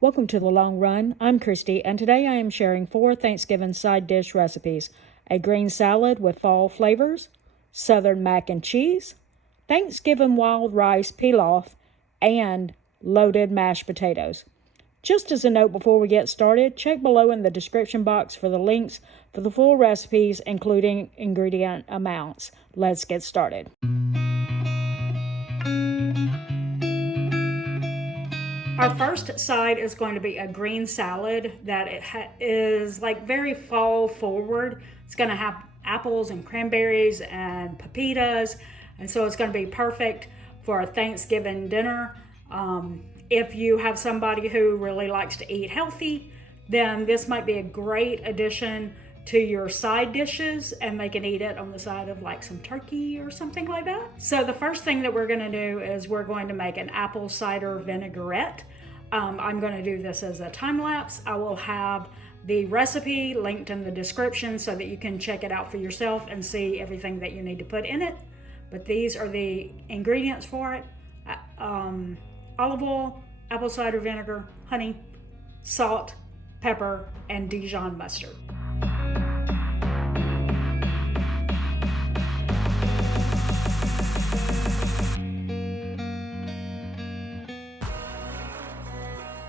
Welcome to The Long Run. I'm Christy, and today I am sharing 4 Thanksgiving side dish recipes: a green salad with fall flavors, southern mac and cheese, Thanksgiving wild rice pilaf, and loaded mashed potatoes. Just as a note before we get started, check below in the description box for the links for the full recipes, including ingredient amounts. Let's get started. Our first side is going to be a green salad that is like very fall forward. It's going to have apples and cranberries and pepitas, and so it's going to be perfect for a Thanksgiving dinner. If you have somebody who really likes to eat healthy, then this might be a great addition to your side dishes, and they can eat it on the side of like some turkey or something like that. So the first thing that we're going to do is we're going to make an apple cider vinaigrette. I'm going to do this as a time lapse. I will have the recipe linked in the description so that you can check it out for yourself and see everything that you need to put in it. But these are the ingredients for it: olive oil, apple cider vinegar, honey, salt, pepper, and Dijon mustard.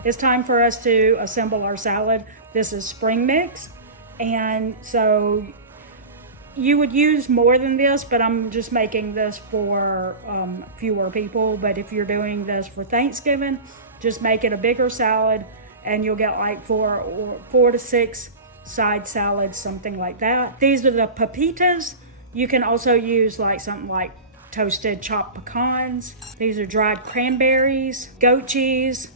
It's time for us to assemble our salad. This is spring mix, and so you would use more than this, but I'm just making this for fewer people. But if you're doing this for Thanksgiving, just make it a bigger salad, and you'll get like four to six side salads, something like that. These are the pepitas. You can also use like something like toasted chopped pecans. These are dried cranberries, goat cheese,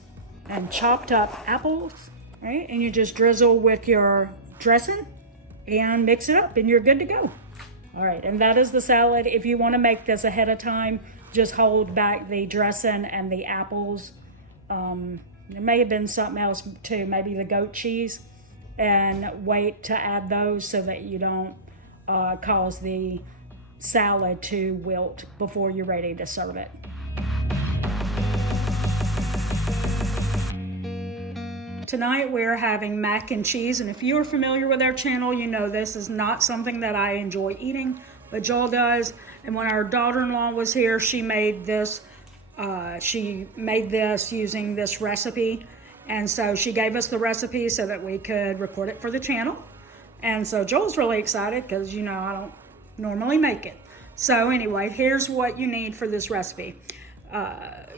and chopped up apples, right? And you just drizzle with your dressing and mix it up and you're good to go. All right, and that is the salad. If you want to make this ahead of time, just hold back the dressing and the apples. There may have been something else too, maybe the goat cheese, and wait to add those so that you don't cause the salad to wilt before you're ready to serve it. Tonight we're having mac and cheese, and if you are familiar with our channel, you know this is not something that I enjoy eating, but Joel does. And when our daughter-in-law was here, she made this using this recipe, and so she gave us the recipe so that we could record it for the channel. And so Joel's really excited because, you know, I don't normally make it. So anyway, here's what you need for this recipe.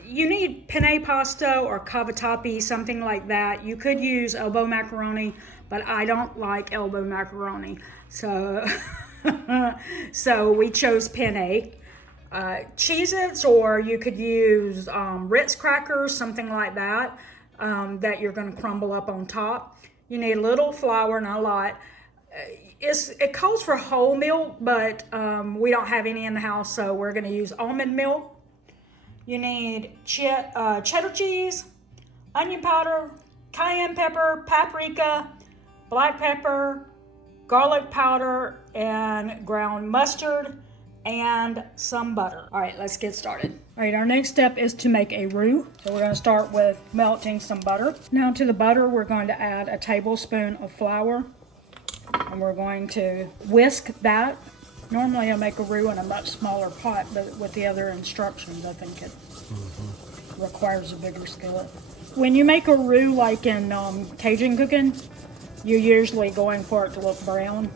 You need penne pasta or cavatappi, something like that. You could use elbow macaroni, but I don't like elbow macaroni. So, so we chose penne. Cheez-Its, or you could use Ritz crackers, something like that, that you're going to crumble up on top. You need a little flour, not a lot. It calls for whole milk, but we don't have any in the house, so we're going to use almond milk. You need cheddar cheese, onion powder, cayenne pepper, paprika, black pepper, garlic powder, and ground mustard, and some butter. All right, let's get started. All right, our next step is to make a roux. So we're going to start with melting some butter. Now to the butter, we're going to add a tablespoon of flour, and we're going to whisk that. Normally I make a roux in a much smaller pot, but with the other instructions, I think it requires a bigger skillet. When you make a roux like in Cajun cooking, you're usually going for it to look brown.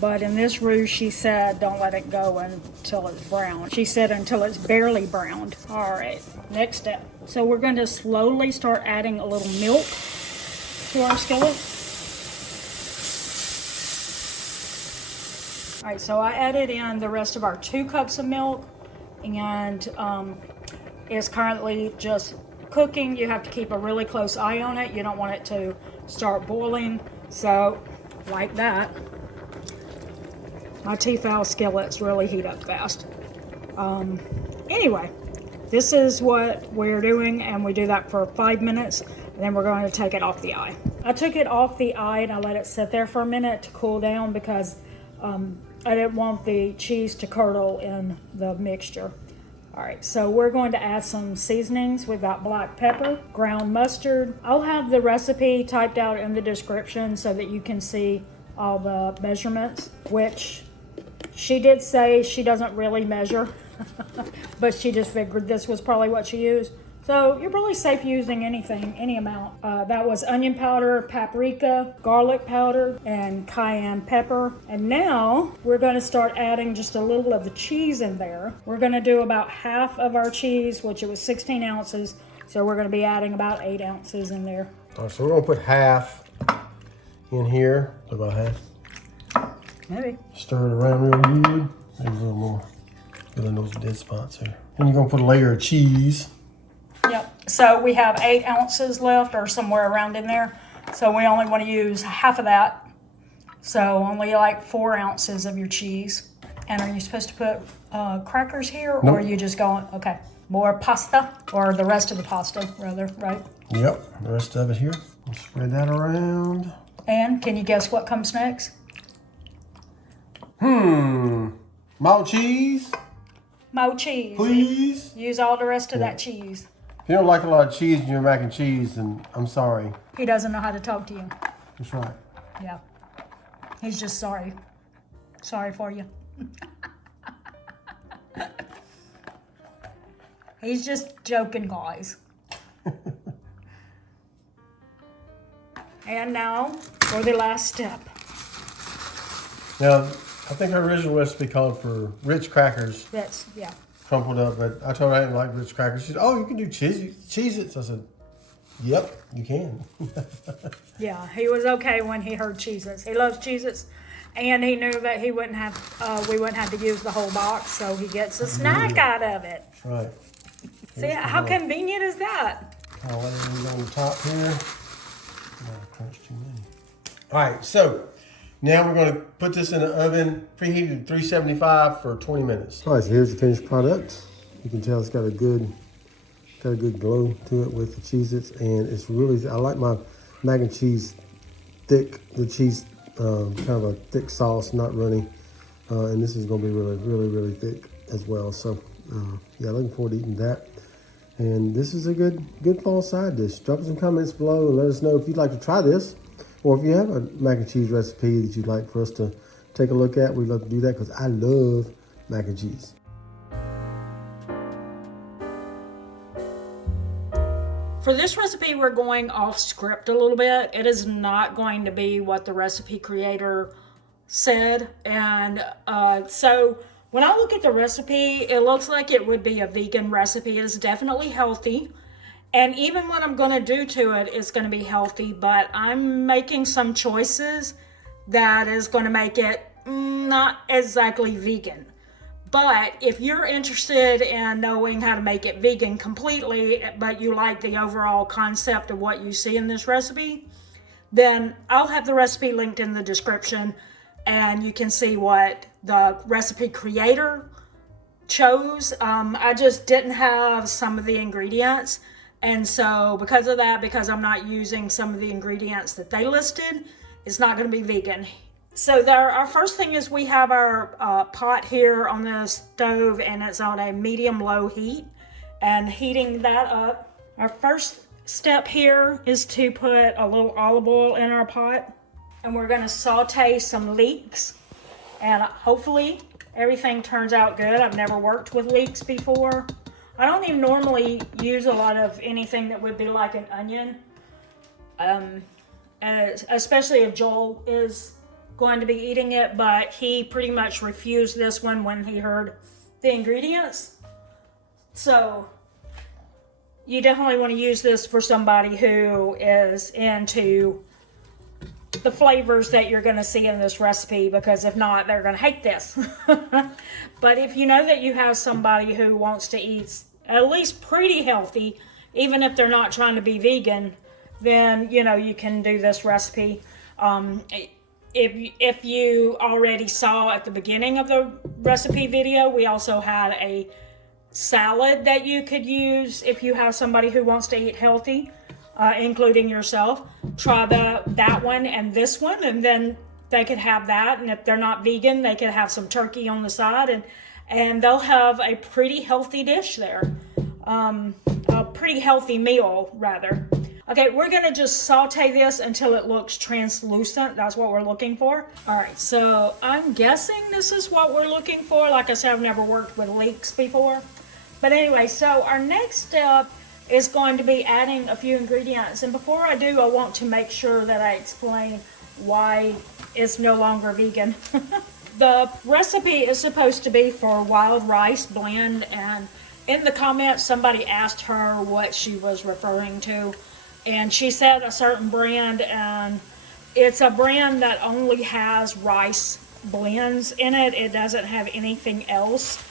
But in this roux, she said, don't let it go until it's brown. She said until it's barely browned. All right, next step. So we're going to slowly start adding a little milk to our skillet. All right, so I added in the rest of our 2 cups of milk, and it's currently just cooking. You have to keep a really close eye on it. You don't want it to start boiling. So like that. My Tefal skillets really heat up fast. Anyway, this is what we're doing, and we do that for 5 minutes, and then we're going to take it off the eye. I took it off the eye and I let it sit there for a minute to cool down because I didn't want the cheese to curdle in the mixture. All right, so we're going to add some seasonings. We've got black pepper, ground mustard. I'll have the recipe typed out in the description so that you can see all the measurements, which she did say she doesn't really measure, but she just figured this was probably what she used. So you're really safe using anything, any amount. That was onion powder, paprika, garlic powder, and cayenne pepper. And now we're going to start adding just a little of the cheese in there. We're going to do about half of our cheese, which it was 16 ounces. So we're going to be adding about 8 ounces in there. All right, so we're going to put half in here, about half. Maybe. Stir it around real good. Maybe a little more. Filling those dead spots here. And you're going to put a layer of cheese. Yep. So we have 8 ounces left or somewhere around in there. So we only want to use half of that. So only like 4 ounces of your cheese. And are you supposed to put crackers here? Nope. Or are you just going, okay, more pasta or the rest of the pasta rather, right? Yep, the rest of it here. We'll spread that around. And can you guess what comes next? More cheese, More cheese. please. Use all the rest of that cheese. If you don't like a lot of cheese in your mac and cheese, then I'm sorry. He doesn't know how to talk to you. That's right. Yeah. He's just sorry. Sorry for you. He's just joking, guys. And now for the last step. Now, I think our original recipe called for Ritz crackers That's, yeah. crumpled up, but I told her I didn't like Ritz crackers. She said, oh, you can do Cheez-Its. I said, yep, you can. Yeah, he was okay when he heard Cheez-Its. He loves Cheez-Its, and he knew that we wouldn't have to use the whole box, so he gets a snack out of it. That's right. See, how convenient is that? I'll let it on the top here. I crunch too many. All right, so now we're going to put this in the oven, preheated to 375 for 20 minutes. All right, so here's the finished product. You can tell it's got a good glow to it with the Cheez-Its, and it's really, I like my mac and cheese thick, the cheese kind of a thick sauce, not runny, and this is going to be really thick as well. So yeah, looking forward to eating that. And this is a good fall side dish. Drop some comments below and let us know if you'd like to try this, or if you have a mac and cheese recipe that you'd like for us to take a look at. We'd love to do that because I love mac and cheese. For this recipe, we're going off script a little bit. It is not going to be what the recipe creator said. And so when I look at the recipe, it looks like it would be a vegan recipe. It is definitely healthy. And even what I'm going to do to it is going to be healthy, but I'm making some choices that is going to make it not exactly vegan. But if you're interested in knowing how to make it vegan completely, but you like the overall concept of what you see in this recipe, then I'll have the recipe linked in the description, and you can see what the recipe creator chose. I just didn't have some of the ingredients. And so because of that, because I'm not using some of the ingredients that they listed, it's not going to be vegan. So our first thing is we have our pot here on the stove, and it's on a medium-low heat, and heating that up. Our first step here is to put a little olive oil in our pot, and we're going to saute some leeks, and hopefully everything turns out good. I've never worked with leeks before. I don't even normally use a lot of anything that would be like an onion, especially if Joel is going to be eating it, but he pretty much refused this one when he heard the ingredients. So you definitely want to use this for somebody who is into the flavors that you're going to see in this recipe, because if not, they're going to hate this. But if you know that you have somebody who wants to eat at least pretty healthy, even if they're not trying to be vegan, then you can do this recipe. If you already saw at the beginning of the recipe video, we also had a salad that you could use if you have somebody who wants to eat healthy, including yourself. Try that one and this one, and then they could have that. And if they're not vegan, they could have some turkey on the side. And and they'll have a pretty healthy dish there. A pretty healthy meal, rather. Okay, we're gonna just saute this until it looks translucent. That's what we're looking for. All right, so I'm guessing this is what we're looking for. Like I said, I've never worked with leeks before. But anyway, so our next step is going to be adding a few ingredients. And before I do, I want to make sure that I explain why it's no longer vegan. The recipe is supposed to be for wild rice blend, and in the comments somebody asked her what she was referring to, and she said a certain brand, and it's a brand that only has rice blends in it. It doesn't have anything else.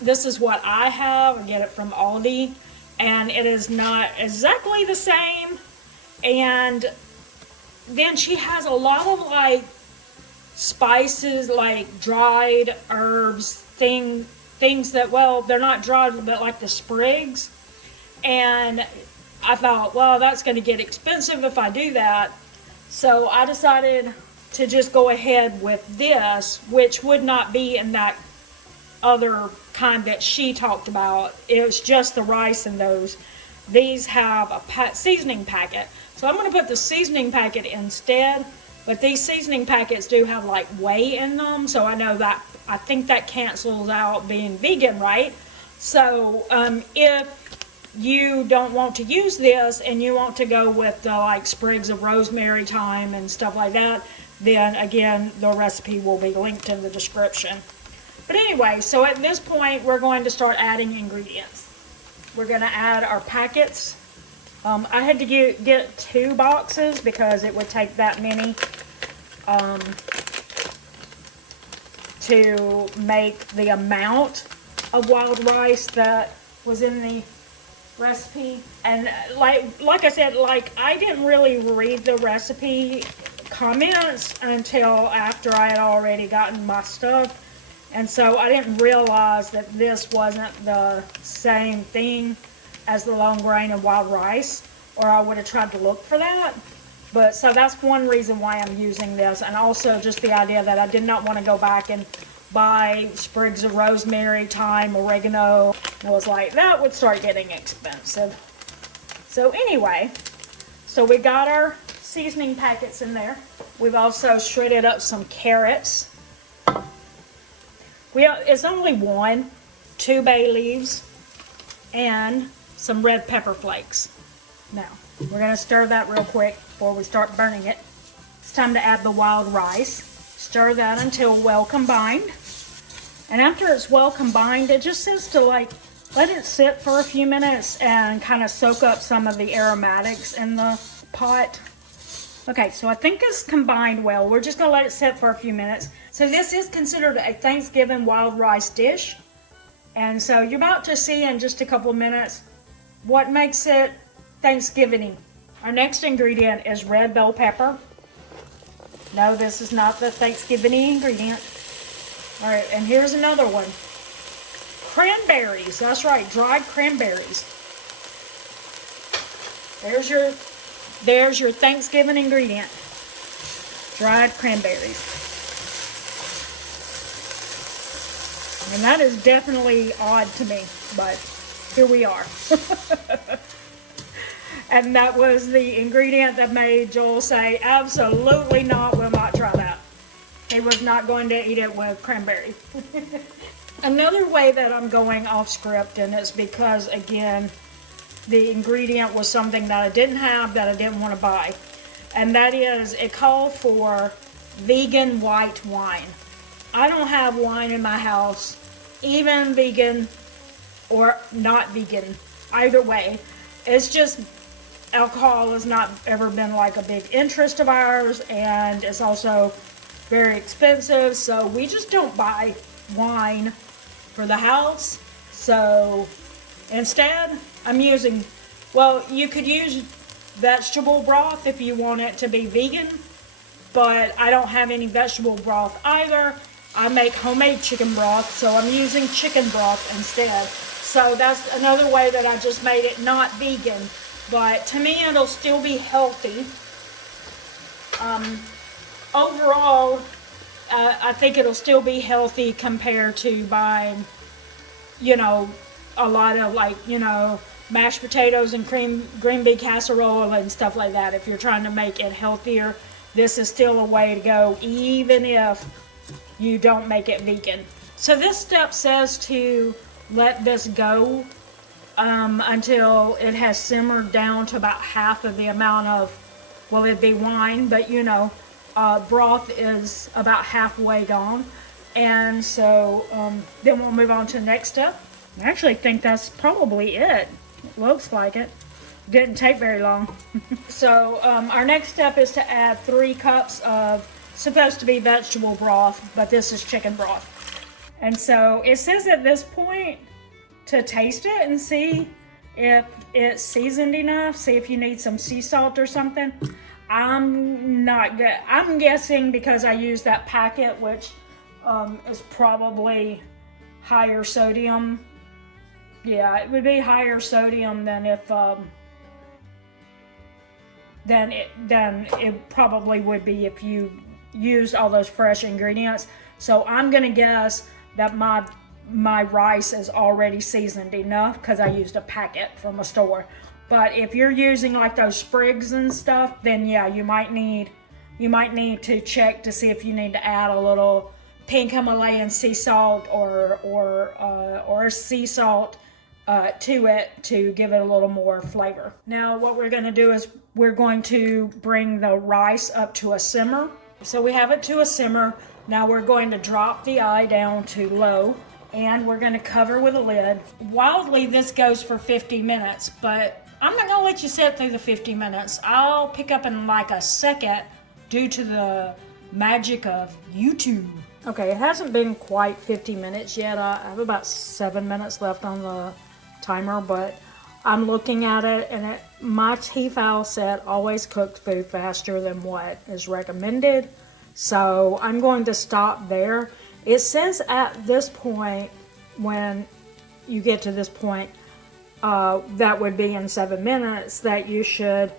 This is what I have. I get it from Aldi, and it is not exactly the same. And then she has a lot of like spices, like dried herbs, things that, well, they're not dried, but like the sprigs. And I thought, well, that's going to get expensive if I do that. So I decided to just go ahead with this, which would not be in that other kind that she talked about. It was just the rice and those. These have a seasoning packet. So I'm going to put the seasoning packet instead. But these seasoning packets do have like whey in them, so I know that, I think that cancels out being vegan, right? So if you don't want to use this and you want to go with the like sprigs of rosemary, thyme, and stuff like that, then again, the recipe will be linked in the description. But anyway, so at this point, we're going to start adding ingredients. We're going to add our packets. I had to get 2 boxes because it would take that many to make the amount of wild rice that was in the recipe. And like I said, like I didn't really read the recipe comments until after I had already gotten my stuff. And so I didn't realize that this wasn't the same thing as the long grain and wild rice, or I would have tried to look for that. But so that's one reason why I'm using this, and also just the idea that I did not want to go back and buy sprigs of rosemary, thyme, oregano. I was like, that would start getting expensive. So anyway, so we got our seasoning packets in there. We've also shredded up some carrots. It's only 1, 2 bay leaves, and some red pepper flakes. Now, we're going to stir that real quick before we start burning it. It's time to add the wild rice. Stir that until well combined. And after it's well combined, it just says to like let it sit for a few minutes and kind of soak up some of the aromatics in the pot. Okay, so I think it's combined well. We're just going to let it sit for a few minutes. So this is considered a Thanksgiving wild rice dish. And so you're about to see in just a couple of minutes what makes it Thanksgiving. Our next ingredient is red bell pepper. No, this is not the Thanksgiving ingredient. All right, and here's another one. Cranberries, that's right, dried cranberries. There's your Thanksgiving ingredient. Dried cranberries. And that is definitely odd to me, but here we are. And that was the ingredient that made Joel say, absolutely not, will not try that. He was not going to eat it with cranberry. Another way that I'm going off script, and it's because, again, the ingredient was something that I didn't have, that I didn't want to buy. And that is, it called for vegan white wine. I don't have wine in my house, even vegan or not vegan, either way. It's just, alcohol has not ever been like a big interest of ours, and it's also very expensive, so we just don't buy wine for the house. So instead, I'm using, well, you could use vegetable broth if you want it to be vegan, but I don't have any vegetable broth either. I make homemade chicken broth, so I'm using chicken broth instead. So that's another way that I just made it not vegan, but to me it'll still be healthy. Overall, I think it'll still be healthy compared to buying, you know, a lot of like, you know, mashed potatoes and green bean casserole and stuff like that. If you're trying to make it healthier, this is still a way to go, even if you don't make it vegan. So this step says to let this go until it has simmered down to about half of the amount of, well, it'd be wine, but you know, broth is about halfway gone. And so then we'll move on to the next step. I actually think that's probably it. It looks like it. Didn't take very long. So our next step is to add 3 cups of, supposed to be vegetable broth, but this is chicken broth. And so it says at this point to taste it and see if it's seasoned enough, see if you need some sea salt or something. I'm not good. I'm guessing because I used that packet, which is probably higher sodium. Yeah, it would be higher sodium than if than it probably would be if you used all those fresh ingredients. So I'm gonna guess that my rice is already seasoned enough because I used a packet from a store. But if you're using like those sprigs and stuff, then yeah, you might need to check to see if you need to add a little pink Himalayan sea salt or sea salt to it to give it a little more flavor. Now what we're going to do is we're going to bring the rice up to a simmer. So we have it to a simmer. Now we're going to drop the eye down to low and we're going to cover with a lid. Wildly, this goes for 50 minutes, but I'm not going to let you sit through the 50 minutes. I'll pick up in like a second due to the magic of YouTube. Okay, it hasn't been quite 50 minutes yet. I have about 7 minutes left on the timer, but I'm looking at it and my Tefal said always cook food faster than what is recommended. So I'm going to stop there. It says at this point, when you get to this point, that would be in 7 minutes, that you should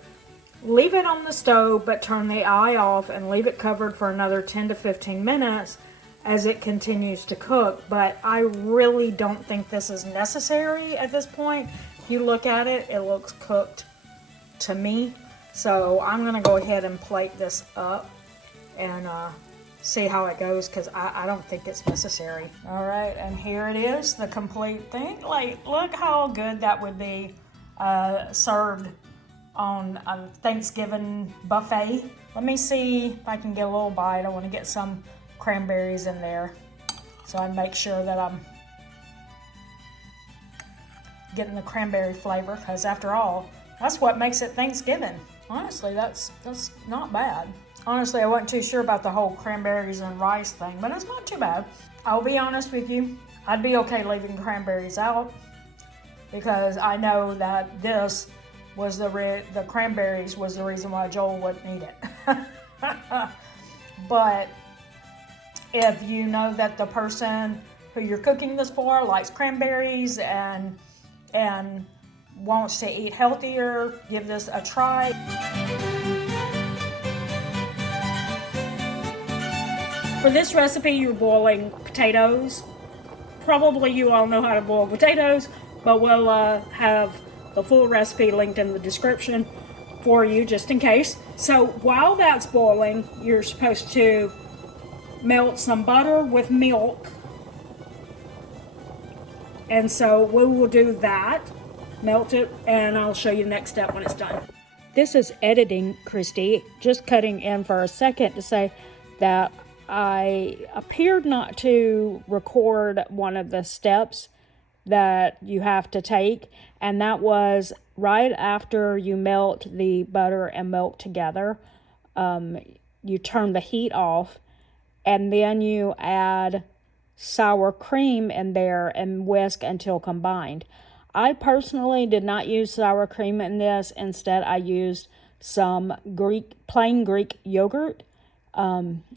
leave it on the stove but turn the eye off and leave it covered for another 10 to 15 minutes as it continues to cook. But I really don't think this is necessary at this point. If you look at it, it looks cooked to me. So I'm gonna go ahead and plate this up and see how it goes, because I don't think it's necessary. All right, and here it is, the complete thing. Like, look how good that would be served on a Thanksgiving buffet. Let me see if I can get a little bite. I want to get some cranberries in there, so I make sure that I'm getting the cranberry flavor, because after all, that's what makes it Thanksgiving. Honestly, that's not bad. Honestly, I wasn't too sure about the whole cranberries and rice thing, but it's not too bad. I'll be honest with you, I'd be okay leaving cranberries out, because I know that this was the cranberries was the reason why Joel wouldn't eat it. But if you know that the person who you're cooking this for likes cranberries and wants to eat healthier, give this a try. For this recipe, you're boiling potatoes. Probably you all know how to boil potatoes, but we'll have the full recipe linked in the description for you just in case. So while that's boiling, you're supposed to melt some butter with milk. And so we will do that, melt it, and I'll show you the next step when it's done. This is editing, Christy, just cutting in for a second to say that I appeared not to record one of the steps that you have to take, and that was right after you melt the butter and milk together, you turn the heat off, and then you add sour cream in there and whisk until combined. I personally did not use sour cream in this. Instead, I used some plain Greek yogurt.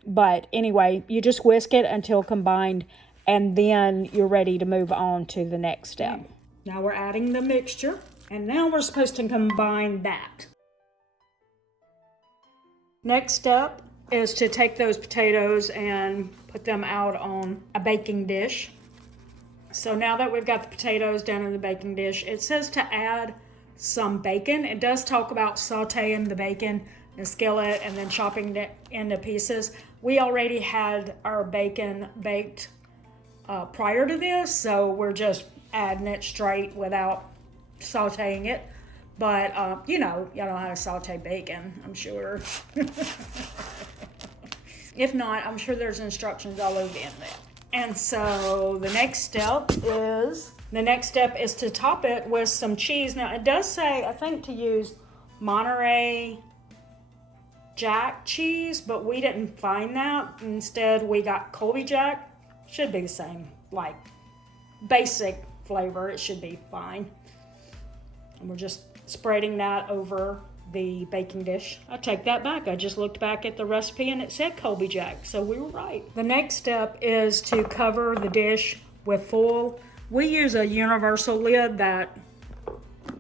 But anyway, you just whisk it until combined, and then you're ready to move on to the next step. Now we're adding the mixture, and now we're supposed to combine that. Next step is to take those potatoes and put them out on a baking dish. So now that we've got the potatoes down in the baking dish, it says to add some bacon. It does talk about sauteing the bacon in a skillet and then chopping it into pieces. We already had our bacon baked prior to this, so we're just adding it straight without sauteing it. But, you know how to saute bacon, I'm sure. If not, I'm sure there's instructions all over the internet. And so the next step is to top it with some cheese. Now it does say, I think, to use Monterey Jack cheese, but we didn't find that. Instead, we got Colby Jack. Should be the same, like basic flavor. It should be fine. And we're just spreading that over the baking dish. I take that back. I just looked back at the recipe and it said Colby Jack, so we were right. The next step is to cover the dish with foil. We use a universal lid that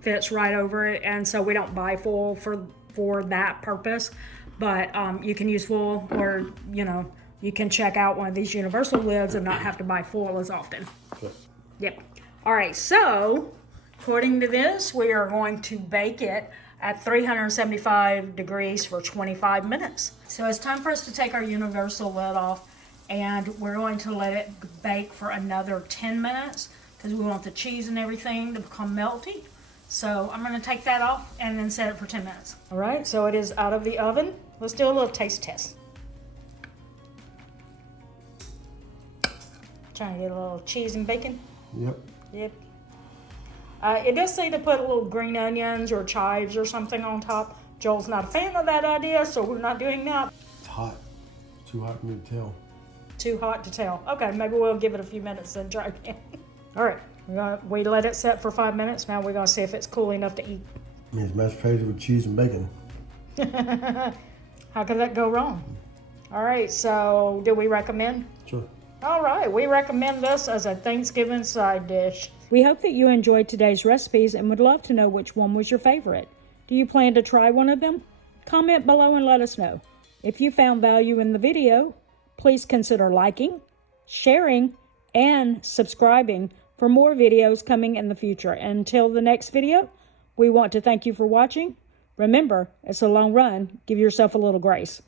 fits right over it, and so we don't buy foil for that purpose. But you can use foil, or you can check out one of these universal lids and not have to buy foil as often. Sure. Yep. All right, so according to this, we are going to bake it at 375 degrees for 25 minutes. So it's time for us to take our universal lid off, and we're going to let it bake for another 10 minutes because we want the cheese and everything to become melty. So I'm gonna take that off and then set it for 10 minutes. All right, so it is out of the oven. Let's do a little taste test. Trying to get a little cheese and bacon. Yep. Yep. It does say to put little green onions or chives or something on top. Joel's not a fan of that idea, so we're not doing that. It's hot. It's too hot for me to tell. Too hot to tell. Okay, maybe we'll give it a few minutes and try again. All right, we let it set for 5 minutes. Now we're gonna see if it's cool enough to eat. I mean, it's mashed potatoes with cheese and bacon. How could that go wrong? All right, so do we recommend? Sure. All right, we recommend this as a Thanksgiving side dish. We hope that you enjoyed today's recipes and would love to know which one was your favorite. Do you plan to try one of them? Comment below and let us know. If you found value in the video, please consider liking, sharing, and subscribing for more videos coming in the future. Until the next video, we want to thank you for watching. Remember, it's a long run. Give yourself a little grace.